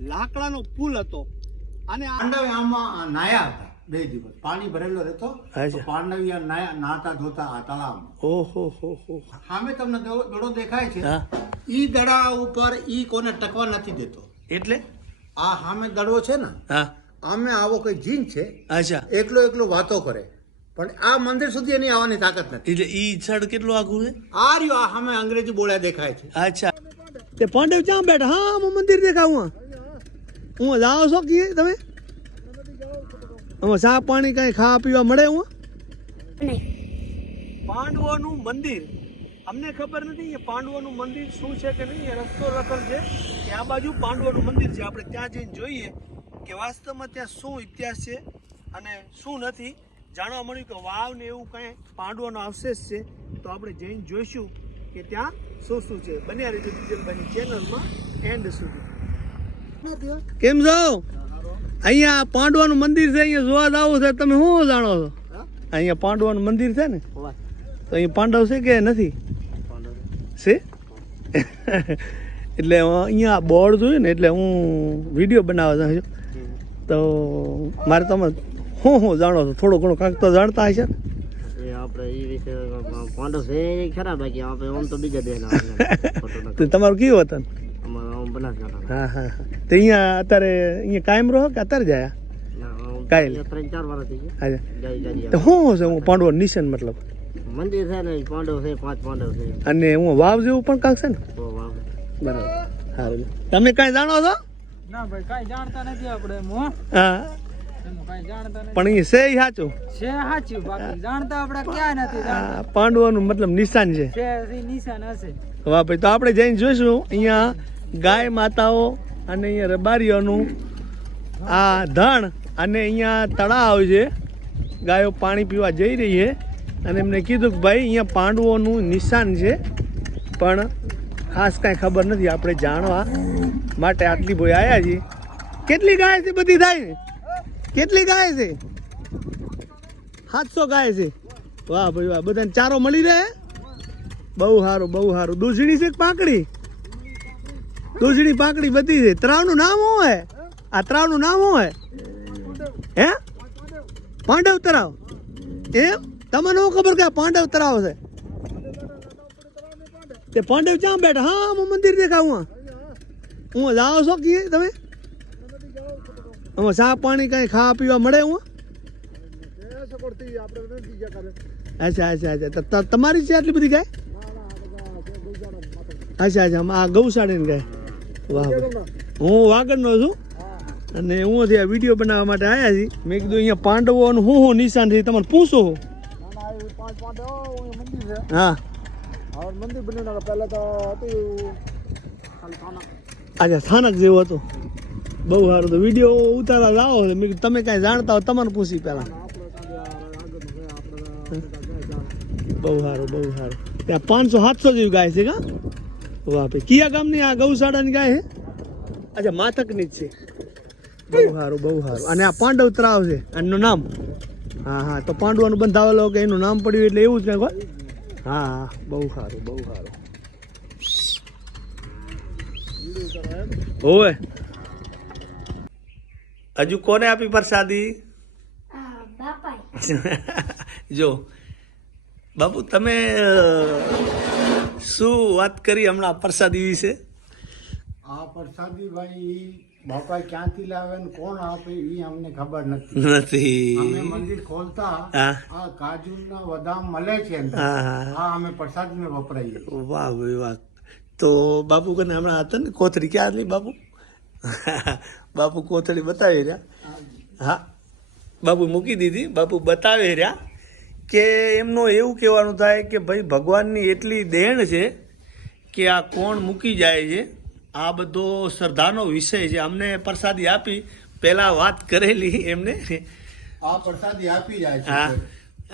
લાકડાનો પુલ હતો. અને આ પાંડવે આમાં નાયા હતા. બે દિવસ. પાણી ભરેલો રહેતો. પાંડવિયા નાયા નાતા ધોતા આ તળાવમાં. ઓહો હો હો. સામે તમને દડો દેખાય છે. હા. ઈ દડા ઉપર ઈ કોને ટકવા નથી દેતો. એટલે? આ સામે દડો છે ને હા. આમે આવો કોઈ જીન છે અચ્છા. એકલો એકલો વાતો કરે. પણ આ મંદિર સુધી એની આવવાની તાકાત નથી. એટલે ઈ છડ કેટલું આખું છે? આ રહ્યો આ સામે અંગ્રેજી બોલ્યા દેખાય છે. અચ્છા. તે પાંડવ ક્યાં બેઠા? હા મંદિર દેખાવું હું જાઓ છો કે તમે? આમાં ચા પાણી કઈ ખાવા પીવા મળે હું? પાંડવોનું મંદિર. અમને ખબર નથી કે પાંડવોનું મંદિર શું છે કે નહીં એ રસ્તો રખલ છે કે આ બાજુ પાંડવોનું મંદિર છે. આપણે ત્યાં જઈને જોઈએ કે વાસ્તવમાં ત્યાં શું ઇતિહાસ છે અને શું નથી. જાણવા મળ્યું કે વાવ ને એવું કંઈ પાંડવોનો અવશેષ છે. તો આપણે જઈને જોઈશું કે ત્યાં શું શું છે. બન્યા રીતે ડીજલભાઈની ચેનલમાં એન્ડ સુધી. કેમ છો? અહીંયા પાંડવાનું મંદિર છે અહીંયા જોવા જાવું છે. તમે શું જાણો છો? અહીંયા પાંડવાનું મંદિર છે ને? તો અહીંયા પાંડવ છે કે નથી? છે. એટલે અહીંયા બોર્ડ જોયું ને એટલે હું વીડિયો બનાવવા જાઉં છું. તો મારે તમે શું શું જાણો છો? થોડો ઘણો કાંક તો જાણતા હશે ને? તમારું કયું વતન બનાસકાંઠા હા હા હા. તો અહીંયા અત્યારે અહીંયા કાયમ રહો કે અત્યારે જાય? કાંઈ ત્રણ ચાર વર્ષ થઈ ગયા. હા જાય જાય તો શું છે? હું પાંડવો નિશાન મતલબ? મંદિર છે ને પાંડવ છે પાંચ પાંડવ છે. અને હું વાવ જેવું પણ કાંક છે ને? વાવ. બરાબર. સારું. તમે કાંઈ જાણો છો? ના ભાઈ કાંઈ જાણતા નથી આપણે મો હા. એનું કાંઈ જાણતા નથી. પણ એ છે સાચું? છે સાચું બાકી જાણતા આપણે ક્યાં નથી જાણતા. પાંડવોનું મતલબ નિશાન છે. છે નિશાન હશે. વાહ ભાઈ તો આપણે જઈને જોઈશું. અહીંયા ગાય માતાઓ અને અહીંયા રબારીઓનું આ ધણ અને અહીંયા તળાવ છે. ગાયો પાણી પીવા જઈ રહી છે. અને એમને કીધું કે ભાઈ, અહીંયા પાંડવોનું નિશાન છે. પણ ખાસ કાંઈ ખબર નથી, આપણે જાણવા માટે આટલી ભાઈ આવ્યા છીએ. કેટલી ગાય છે બધી થાય ને? કેટલી ગાય છે? સાતસો ગાય છે. વાહ ભાઈ વાહ, બધાને ચારો મળી રહે? બહુ સારું બહુ સારું. દૂધીણી છે કે પાંકડી? દૂધણી પાકડી બધી છે. ત્રાવનું નામ શું હે આ તળાવનું નામ શું હે? હે પાંડવ તળાવ એમ? તમને શું ખબર કે પાંડવ તળાવ છે? તે પાંડવ ક્યાં બેઠા? હા હું મંદિર દેખાવું હું જાઓ છો કીએ તમે? આમાં ચા પાણી કઈ ખાવા પીવા મળે હું? અચ્છા અચ્છા અચ્છા. તમારી છે આટલી બધી ગાય? અચ્છા અચ્છા. આ ગૌશાળાની ગાય. વાહ. હું વાગડનો છું. અને હું આ વીડિયો બનાવવા માટે આવ્યા છીએ મેં કીધું અહીંયા પાંડવો શું હું નિશાન છે તમને પૂછો હા. મંદિર બન્યું પહેલાં તો હતું અચ્છા સ્થાનક જેવું હતું. બહુ સારું તો વીડિયો ઉતારવા લાવો મેં તમે કાંઈ જાણતા હો તમારે પૂછી પહેલાં. બહુ સારું બહુ સારું. ત્યાં પાંચસો સાતસો જેવી ગાય છે કા? વાહ કિયા ગામની આ ગૌશાળાની ગાય હે? અચ્છા માથકની જ છે. બહુ સારું બહુ સારું અને આ પાંડવ તળાવ છે. એનું નામ? હા હા તો પાંડવાનું બંધાવેલો કે એનું નામ પડ્યું એટલે એવું જ કંઈક હા હા બહુ સારું બહુ સારું હોવે હજુ કોને આપી પ્રસાદી? જો બાપુ તમે શું વાત કરી હમણાં પ્રસાદી વિશે? આ પ્રસાદી ભાઈ બાપા ક્યાંથી લાવે ને કોણ આપે એ અમને ખબર નથી. નથી. અમે મંદિર ખોલતા આ કાજુ ના બદામ મળે છે. હા અમે પ્રસાદ ને વપરાઈએ. વાહ ભાઈ વાહ. તો બાપુ કને હમણાં હતા ને કોથળી? ક્યાં હતી બાપુ? બાપુ કોથળી બતાવી રહ્યા. હા. બાપુ મૂકી દીધી. બાપુ બતાવી રહ્યા. કે એમનું એવું કહેવાનું થાય કે ભાઈ ભગવાનની એટલી દેણ છે કે આ કોણ મૂકી જાય છે? આ બધો શ્રદ્ધાનો વિષય છે. અમને પ્રસાદી આપી પહેલાં વાત કરેલી એમને. આ પ્રસાદી આપી જાય છે. હા.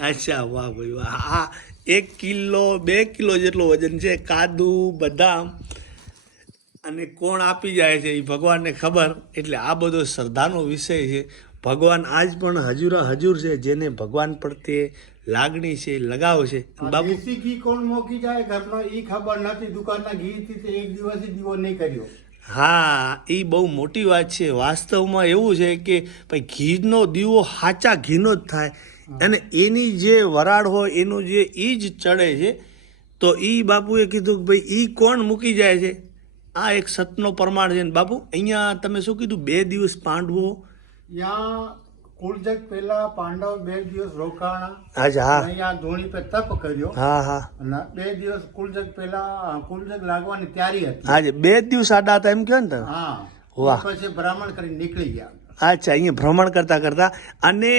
અચ્છા વાહ ભાઈ વાહ. હા એક કિલો બે કિલો જેટલું વજન છે. કાદુ બદામ અને કોણ આપી જાય છે એ ભગવાનને ખબર. એટલે આ બધો શ્રદ્ધાનો વિષય છે. ભગવાન આજ પણ હજુરા હજુર છે જેને ભગવાન પ્રત્યે લાગણી છે લગાવ છે. બાબુ દેશી ઘી કોણ મોકી જાય? ઘરનો ઈ ખબર નથી. દુકાનના ઘી થી તો એક દિવસ દીવો નહીં કર્યો. હા એ બહુ મોટી વાત છે. વાસ્તવમાં એવું છે કે ભાઈ ઘીનો દીવો સાચા ઘીનો જ થાય. અને એની જે વરાળ હોય એનું જે એ જ ચડે છે તો એ બાપુએ કીધું કે ભાઈ એ કોણ મૂકી જાય છે? આ એક સતનો પ્રમાણ છે. ને બાપુ અહીંયા તમે શું કીધું? બે દિવસ પાંડવો ત્યાં કુળજગ પેલા પાંડવ બે દિવસ રોકાણા. અહીંયા ધોણી પર તપ કર્યો. હા હા. અને બે દિવસ કુલજગ પેલા કુલજગ લાગવાની તૈયારી હતી. હા બે દિવસ આડા હતા એમ કહો ને તમે? હા. વાહ. પછી બ્રાહ્મણ કરી નીકળી ગયા. અચ્છા અહીંયા ભ્રમણ કરતા કરતા અને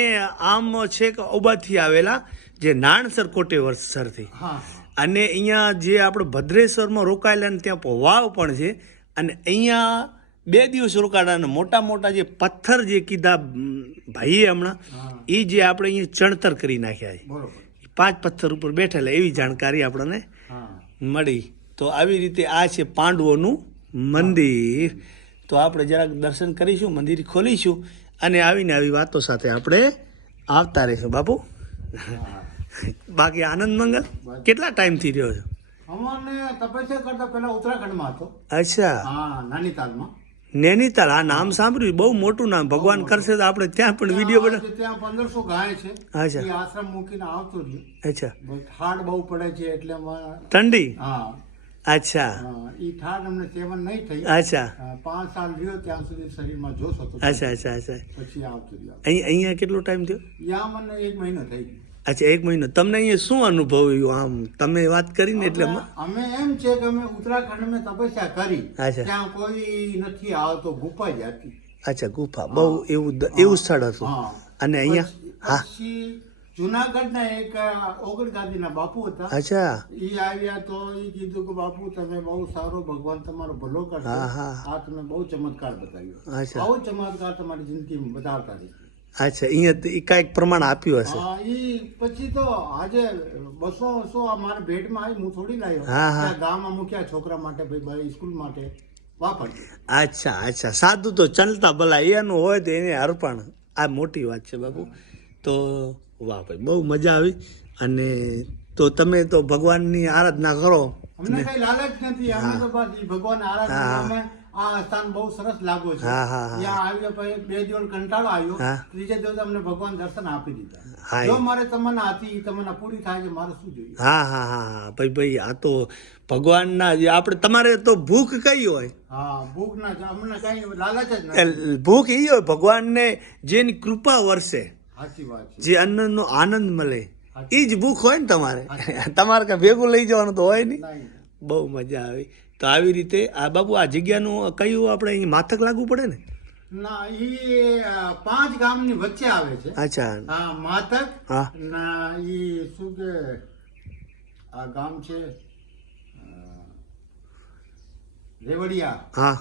આમ છેક ઓબાથી આવેલા જે નાણસર કોટે સરથી હા. અને અહીંયા જે આપણે ભદ્રેશ્વરમાં રોકાયેલા ને ત્યાં વાવ પણ છે. અને અહીંયા બે દિવસ રોકાણા અને મોટા મોટા જે પથ્થર જે કીધા ભાઈએ હમણાં એ જે આપણે અહીંયા ચણતર કરી નાખ્યા છે. પાંચ પથ્થર ઉપર બેઠેલા એવી જાણકારી આપણને મળી. તો આવી રીતે આ છે પાંડવોનું મંદિર. તો આપણે જરાક દર્શન કરીશું મંદિર ખોલીશું અને આવીને આવી વાતો સાથે આપણે આવતા રહીશું. બાપુ? બાકી આનંદ મંગલ? કેટલા ટાઈમથી રહ્યો છો? અમને તપસ્યા કરતા પહેલા ઉત્તરાખંડમાં હતો. અચ્છા. હા નાનીતાલમાં નૈનીતાલ આ નામ સાંભળ્યું બહુ મોટું નામ. ભગવાન કરશે તો આપણે ત્યાં પણ વીડિયો બના ત્યાં પંદરસો ગાય છે. અચ્છા. આશ્રમ મૂકીને આવતો રહ્યો. અચ્છા. ઠાડ બહુ પડે છે એટલે ઠંડી? હા. અચ્છા. હા એ ઠાડ અમને સેવન નહીં થઈ. અચ્છા. પાંચ સાલ રહ્યો ત્યાં સુધી શરીરમાં જોશ હતો. અચ્છા અચ્છા અચ્છા. પછી આવતો રહ્યો. અહીં અહીંયા કેટલો ટાઈમ થયો? યા મને એક મહિનો થઈ ગયો. અચ્છા એક મહિનો. તમને અહીંયા શું અનુભવ્યું આમ? તમે વાત કરી ને એટલે અમે એમ છે કે અમે ઉત્તરાખંડ મેં તપસ્યા કરી. ત્યાં કોઈ નથી આવતો ગુફા જ હતી. અચ્છા ગુફા. બહુ એવું એવું સ્થળ હતું. અને અહીંયા હા. જુનાગઢના એક ઓગણ ગાંધીના બાપુ હતા. અચ્છા. એ આવ્યા તો એ કીધું કે બાપુ તમે બહુ સારો ભગવાન તમારો ભલો કરશે. આ તમે બહુ ચમત્કાર બતાવ્યો. અચ્છા. બહુ ચમત્કાર તમારી જિંદગીમાં બતાવતા રહી. અચ્છા અહીંયા ઈ કાંઈક પ્રમાણ આપ્યું હશે. હા ઈ પછી તો આજે બસો બસો આ મારા ભેટમાં આવી હું થોડી લાવ્યો હા, હા. ગામમાં મૂક્યા છોકરા માટે ભાઈ ભાઈ સ્કૂલ માટે વાપરજો. અચ્છા અચ્છા. સાદું તો ચાલતા ભલા એનું હોય તો એને અર્પણ. આ મોટી વાત છે બાપુ. તો વાહ ભાઈ બહુ મજા આવી. અને તો તમે તો ભગવાનની આરાધના કરો. અમને કઈ લાલચ નથી. અમે તો બસ ભગવાન આરાધના આ સ્થાન બહુ સરસ લાગો છે. હા, હા, હા. ત્યાં આવ્યો પછી બે દિવસ કંટાળો આવ્યો. ત્રીજે દિવસે અમને ભગવાન દર્શન આપી દીધા. જો મારે તમન્ના હતી તમન્ના પૂરી થાય છે મારે શું જોઈએ? હા હા હા હા. ભાઈ ભાઈ આ તો ભગવાનના આપણે તમારે તો ભૂખ કઈ હોય? હા ભૂખ ના અમને કઈ લાલચ જ ભૂખ એ હોય ભગવાનને જેની કૃપા વરસે જે નો અન્નનો આનંદ મળે એ જ ભૂખ હોય ને તમારે? તમારે કઈ ભેગું લઈ જવાનું તો હોય નહીં. બહુ મજા આવી. તો આવી રીતે આ બાબુ આ જગ્યાનું કયું આપણે અહીં માથક લાગવું પડે ને? ના ઈ પાંચ ગામની વચ્ચે આવે છે. અચ્છા. હા માથક હા. ના ઈ શું કે આ ગામ છે રેવડિયા. હા.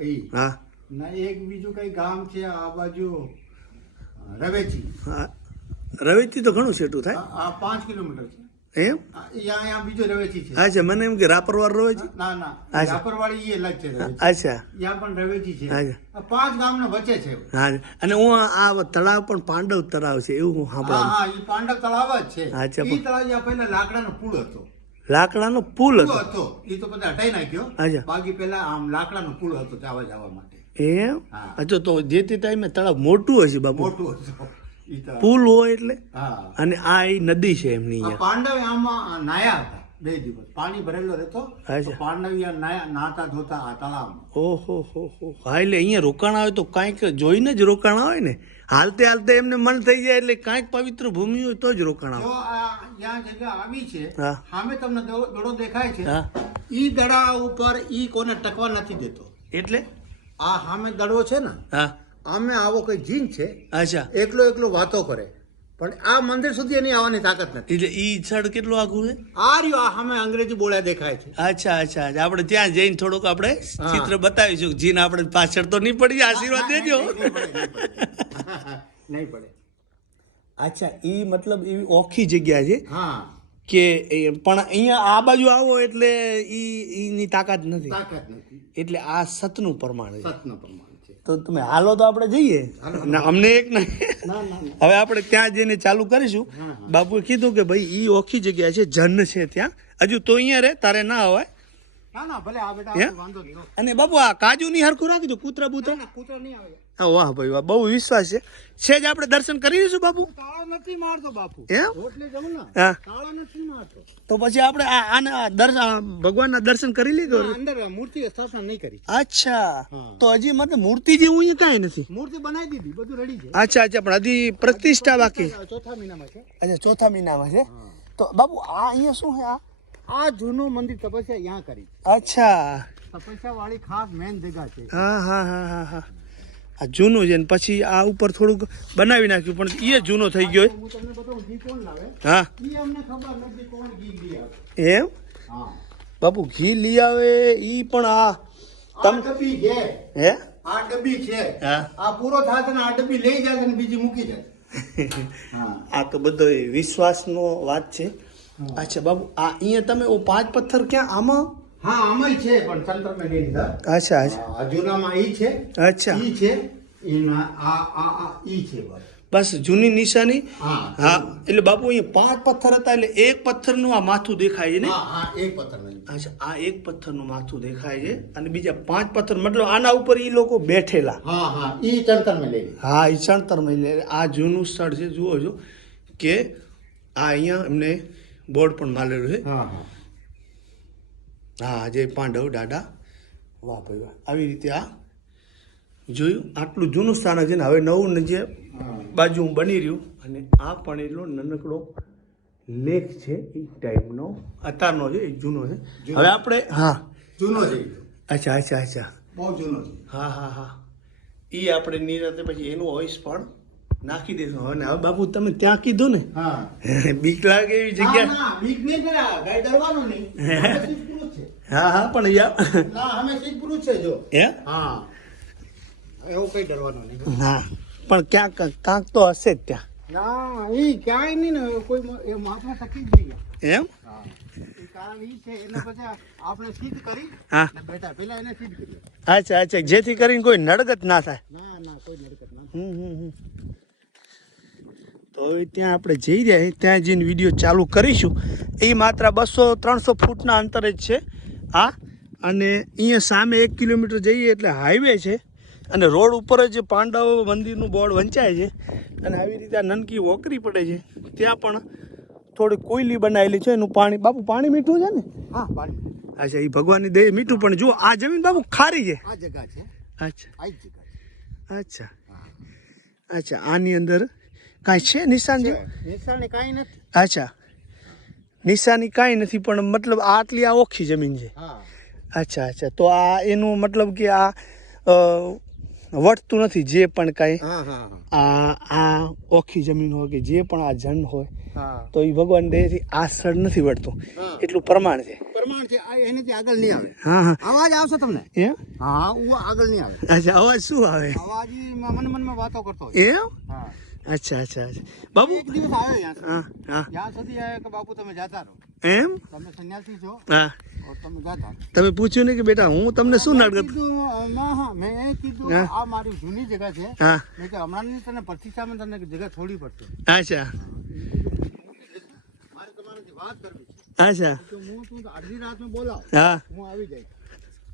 ઈ. હા. ના એક બીજું કઈ ગામ છે આ બાજુ રવેચી. હા. રવેચી તો ઘણું સેટું થાય. આ પાંચ કિલોમીટર છે. એમ? બીજો રવેચી છે. અચ્છા મને એમ કે રાપરવાર રવેચી? ના ના અચ્છા. યાપરવાળી અલગ છે અચ્છા. ત્યાં પણ રવેચી છે. અચ્છા. પાંચ ગામના વચ્ચે છે. હા અને હું આ તળાવ પણ પાંડવ તળાવ છે એવું હું પાંડવ તળાવ જ છે. અચ્છા, ઈ તળાવ જ્યાં પહેલા લાકડાનો પુલ હતો. લાકડાનો પુલ હતો? હતો. એ તો બધા હટાઈ નાખ્યો. અચ્છા. બાકી પેલા આમ લાકડાનો પુલ હતો જવા જવા માટે. એમ. અચ્છા તો જે તે ટાઈમે તળાવ મોટું હશે બાપુ. મોટું હતું. પુલ હોય એટલે. હા. અને આ એ નદી છે એમની પાંડવ આમાં નાયા હતા બે દિવસ. પાણી ભરેલો રહેતો તો અચ્છા. પાંડવ નાયા નાતા ધોતા આ તળાવમાં. ઓહો હો હો. હા એટલે અહીંયા રોકાણ આવે તો કાંઈક જોઈને જ રોકાણ આવે ને. હાલતે હાલતે એમને મન થઈ જાય એટલે કાંઈક પવિત્ર ભૂમિ હોય તો જ રોકાણ આવે. જ્યાં જગ્યા આવી છે. સામે તમને દડો દેખાય છે. ઈ દડા ઉપર ઈ કોને ટકવા નથી દેતો. એટલે? આ સામે દડો છે ને હા. આમે આવો કઈ જીન છે અચ્છા. એકલો એકલો વાતો કરે. પણ આ મંદિર સુધી એની આવવાની તાકાત નથી. એટલે ઈ છડ કેટલું આખું છે? આ રહ્યો આ સામે અંગ્રેજી બોલ્યા દેખાય છે. અચ્છા અચ્છા. આપણે ત્યાં જઈને થોડુંક આપણે ચિત્ર બતાવીશું. જીન આપણે પાછળ તો નહીં પડી આશીર્વાદ દેજો. નહીં પડે. અચ્છા ઈ મતલબ એવી ઓખી જગ્યા છે હા. કે એ પણ અહીંયા આ બાજુ આવો એટલે ઈ ઈની તાકાત નથી. તાકાત નથી. એટલે આ સતનું પ્રમાણ છે. સતનું પ્રમાણ. તો તમે હાલો તો આપણે જઈએ. ના અમને એક નહીં ના. હવે આપણે ત્યાં જઈને ચાલુ કરીશું. બાપુએ કીધું કે ભાઈ ઈ ઓખી જગ્યા છે જન છે ત્યાં. હજુ તો અહીંયા રહે તારે ના અવાય. અને બાપુ આ કાજુ ની હરખું દો કૂતરા બૂતરા ના, ના, નહીં આવે. વાહ ભાઈ વાહ બહુ વિશ્વાસ છે. છે જ આપણે દર્શન કરી લઈશું બાપુ? નથી મારતો બાપુ. હા. નથી મારતો. તો પછી આપણે આ આના દર્શન ભગવાનના દર્શન કરી લીધો? અંદર મૂર્તિ સ્થાપના નહીં કરી. અચ્છા. તો હજી મતલબ મૂર્તિ જેવું અહીંયા કાંઈ નથી? મૂર્તિ બનાવી દીધી બધું રેડી છે. અચ્છા અચ્છા પણ હજી પ્રતિષ્ઠા બાકી. ચોથા મહિનામાં છે. અચ્છા ચોથા મહિનામાં છે? તો બાપુ આ અહીંયા શું છે આ? આ જૂનું મંદિર તપસ્યા અહીંયા કરી. અચ્છા. તપસ્યા વાળી ખાસ મેન જગ્યા છે. હા હા હા હા હા. આ જૂનું છે ને પછી આ ઉપર થોડુંક બનાવી નાખ્યું પણ એ જૂનો થઈ ગયો હું એ એમ? બાપુ ઘી લઈ આવે ઈ પણ આ છે. હે? આ ડબ્બી છે. આ પૂરો થશે ને આ ડબ્બી લઈ જાય ને બીજી મૂકી જાય આ તો બધો વિશ્વાસનો વાત છે. અચ્છા બાબુ આ અહીંયા તમે ઓ પાંચ પથ્થર ક્યાં? આમાં? હા આમાંય છે પણ લઈ લીધા અચ્છા અચ્છા. જૂનામાં ઈ છે. અચ્છા. ઈ છે એના આ આ આ ઈ છે બસ. બસ જૂની નિશાની? હા એટલે બાપુ અહીંયા પાંચ પથ્થર હતા એટલે એક પથ્થરનું આ માથું દેખાય છે ને? હા હા એક પથ્થર અચ્છા આ એક પથ્થરનું માથું દેખાય છે અને બીજા પાંચ પથ્થર મતલબ આના ઉપર એ લોકો બેઠેલા. હા હા એ ચણતરમાં લે હા એ ચણતરમાં લે આ જૂનું સ્થળ છે જુઓ છો કે આ અહીંયા એમને બોર્ડ પણ મારેલું છે. હા હા. હા જય પાંડવ દાદા. વાહ ભાઈ વાહ. આવી રીતે આ જોયું. આટલું જૂનું સ્થાન છે ને હવે નવું જે હા બાજુ બની રહ્યું અને આ પણ એટલો નાનકડો લેખ છે એ ટાઈપનો. અત્યારનો છે એ જૂનો છે. હવે આપણે હા. જૂનો છે અચ્છા અચ્છા અચ્છા. બહુ જૂનો છે. હા હા હા. એ આપણે નિરાતે પછી એનું વોઇસ પણ નાખી દઈશું. અને હવે બાપુ તમે ત્યાં કીધું ને બીક લાગે એવી જગ્યા. બીક નહીં ડરવાનું નહીં અમે સિદ્ધ પુરુષ છે હા હા પણ યા ના અમે સિદ્ધ છે જો. હે? હા. એવું કઈ ડરવાનું નહીં. ના પણ ક્યાંક કાંક તો હશે જ ત્યાં. ના એ ક્યાંય નહીં ને કોઈ એ માથા શકી જ નહીં. એમ? અચ્છા અચ્છા જેથી કરીને કોઈ નડગત ના થાય. ના ના કોઈ હરકત ના હમ હમ હમ. તો હવે ત્યાં આપણે જઈ રહ્યા ત્યાં જઈને વીડિયો ચાલુ કરીશું. એ માત્ર બસો ત્રણસો ફૂટના અંતરે જ છે. હા અને અહીંયા સામે એક કિલોમીટર જઈએ એટલે હાઈવે છે. અને રોડ ઉપર જ પાંડવ મંદિરનું બોર્ડ વંચાય છે. અને આવી રીતે આ નનકી વોકરી પડે છે. ત્યાં પણ થોડી કોયલી બનાવેલી છે. એનું પાણી બાપુ પાણી મીઠું છે ને? હા પાણી અચ્છા એ ભગવાનની દે મીઠું પણ જુઓ આ જમીન બાપુ ખારી છે. આ જગ્યા છે. અચ્છા. આ અચ્છા. અચ્છા આની અંદર કાંઈ છે નિશાન જેવું? નિશાન કાંઈ નથી. અચ્છા. નિશાની કાંઈ નથી પણ મતલબ આ આટલી આ ઓખી જમીન છે. અચ્છા અચ્છા. તો આ એનું મતલબ કે આ વટતું નથી જે પણ કાંઈ. આ આ ઓખી જમીન હોય કે જે પણ આ જન હોય તો એ ભગવાન દેહથી આ સ્થળ નથી વળતું. એટલું પ્રમાણ છે. પ્રમાણ છે એનાથી આગળ નહીં આવે. હા હા. અવાજ આવશે તમને? એમ? હા આગળ નહીં આવે. અચ્છા અવાજ શું આવે? અવાજ મન મનમાં વાતો કરતો એમ? હા. અચ્છા અચ્છા બાબુ? એક દિવસ આવ્યો હા હા. જ્યાં સુધી આવ્યો કે બાપુ તમે જાતા રહો. એમ? તમે સંન્યાસી છો હા. તમે જાતા તમે પૂછ્યું ને કે બેટા હું તમને શું નડગત ના, હા, મેં એ કીધું. આ મારી જૂની જગ્યા છે. હા. મેં કે હમણાંની તને પ્રતિષ્ઠામાં તને જગ્યા છોડી પડશે. અચ્છા. મારે તમારાથી વાત કરવી છે. અચ્છા. હું તું અડધી રાતમાં બોલાવ. હા. હું આવી જઈશ.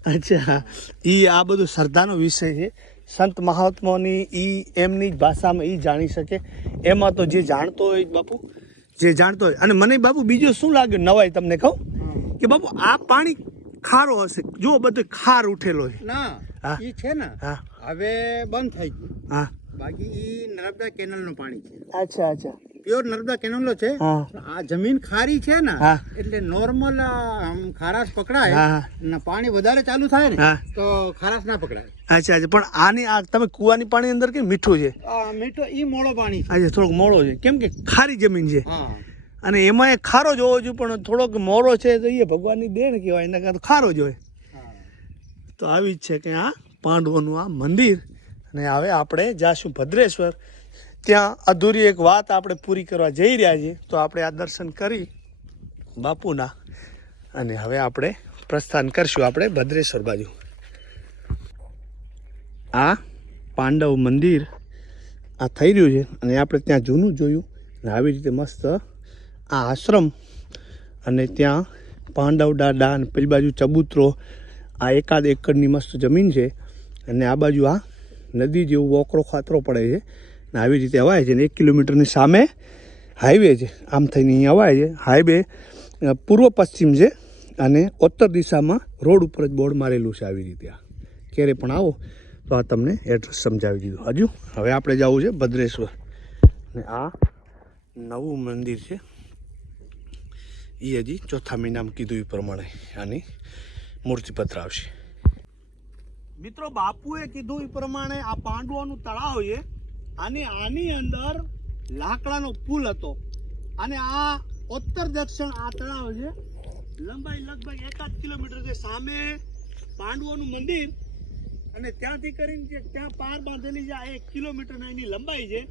અચ્છા. એ આ બધું શ્રદ્ધાનો વિષય છે. સંત મહાત્માની એ એમની જ ભાષામાં એ જાણી શકે. એમાં તો જે જાણતો હોય બાપુ જે જાણતો હોય. અને મને બાપુ બીજું શું લાગ્યું નવાઈ તમને કહું? કે બાપુ આ પાણી ખારો હશે. જો બધો ખાર ઉઠેલો છે. ના હા. ઈ છે ને હા. હવે બંધ થઈ ગયું. હા. બાકી ઈ નર્મદા કેનલનું પાણી છે. અચ્છા અચ્છા. પ્યોર નર્મદા કેનલનો છે. આ જમીન ખારી છે ને એટલે નોર્મલ ખારાશ પકડાય. ને પાણી વધારે ચાલુ થાય ને. તો ખારાશ ના પકડાય. અચ્છા અચ્છા. પણ આની આ તમે કુવાની પાણી અંદર કે મીઠું છે? મીઠું ઈ મોળો પાણી છે. આજે થોડોક મોડો છે. કેમ કે ખારી જમીન છે. અને એમાં એ ખારો જ હોવો જોઈએ પણ થોડોક મોરો છે તો એ ભગવાનની દેણ કહેવાય એના કરતાં ખારો જ હોય. તો આવી જ છે કે આ પાંડવોનું આ મંદિર. અને હવે આપણે જાશું ભદ્રેશ્વર. ત્યાં અધૂરી એક વાત આપણે પૂરી કરવા જઈ રહ્યા છીએ, તો આપણે આ દર્શન કરી બાપુના અને હવે આપણે પ્રસ્થાન કરશું આપણે ભદ્રેશ્વર બાજુ. આ પાંડવ મંદિર આ થઈ રહ્યું છે અને આપણે ત્યાં જૂનું જોયું અને આવી રીતે મસ્ત આ આશ્રમ અને ત્યાં પાંડવ દાદા અને પેલી બાજુ ચબૂતરો, આ એકાદ એકરની મસ્ત જમીન છે અને આ બાજુ આ નદી જેવું વોકરો ખાતરો પડે છે. ને આવી રીતે અવાય છે ને એક કિલોમીટરની સામે હાઈવે છે. આમ થઈને અહીં અવાય છે. હાઈવે પૂર્વ પશ્ચિમ છે અને ઉત્તર દિશામાં રોડ ઉપર જ બોર્ડ મારેલું છે આવી રીતે આ. ક્યારે પણ આવો તો આ તમને એડ્રેસ સમજાવી દીધું. હજુ હવે આપણે જવું છે ભદ્રેશ્વર. ને આ નવું મંદિર છે. એ હજી ચોથા મહિનામાં કીધું એ પ્રમાણે આની મૂર્તિપત્ર આવશે મિત્રો, બાપુએ કીધું એ પ્રમાણે આ પાંડવોનું તળાવ છે. અને આની અંદર લાકડાનો પુલ હતો. અને આ ઉત્તર દક્ષિણ આ તળાવ છે. લંબાઈ લગભગ એકાદ કિલોમીટર છે. સામે પાંડવોનું મંદિર અને ત્યાંથી કરીને જે ત્યાં પાર બાંધેલી છે, આ એક કિલોમીટરના એની લંબાઈ છે.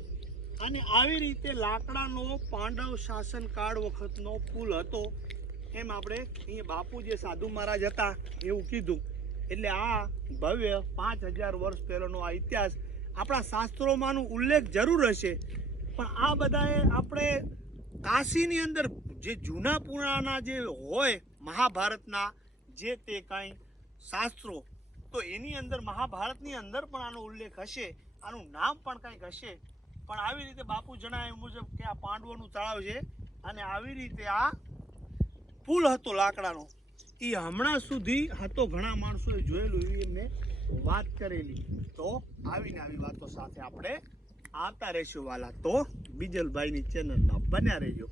અને આવી રીતે લાકડાનો પાંડવ શાસન કાળ વખતનો પુલ હતો. એમ આપણે અહીંયા બાપુ જે સાધુ મહારાજ હતા એવું કીધું. એટલે આ ભવ્ય પાંચ હજાર વર્ષ પહેલાંનો આ ઇતિહાસ આપણા શાસ્ત્રોમાંનો ઉલ્લેખ જરૂર હશે. પણ આ બધાએ આપણે કાશીની અંદર જે જૂના પુરાણા જે હોય મહાભારતના જે તે કાંઈ શાસ્ત્રો, તો એની અંદર, મહાભારતની અંદર પણ આનો ઉલ્લેખ હશે. આનું નામ પણ કંઈક હશે. પણ આવી રીતે બાપુ જણાવ્યા મુજબ કે આ પાંડવોનું તળાવ છે અને આવી રીતે આ પુલ હતો લાકડાનો. એ હમણાં સુધી હતો ઘણા માણસોએ જોયેલું એ એમને વાત કરેલી. તો આવીને આવી વાતો સાથે આપણે આવતા રહીશું વાલા. તો બીજલભાઈની ચેનલમાં બન્યા રહેજો.